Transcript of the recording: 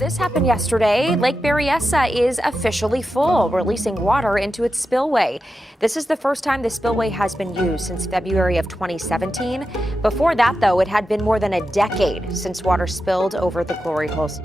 This happened yesterday. Lake Berryessa is officially full, releasing water into its spillway. This is the first time the spillway has been used since February of 2017. Before that, though, it had been more than a decade since water spilled over the glory holes.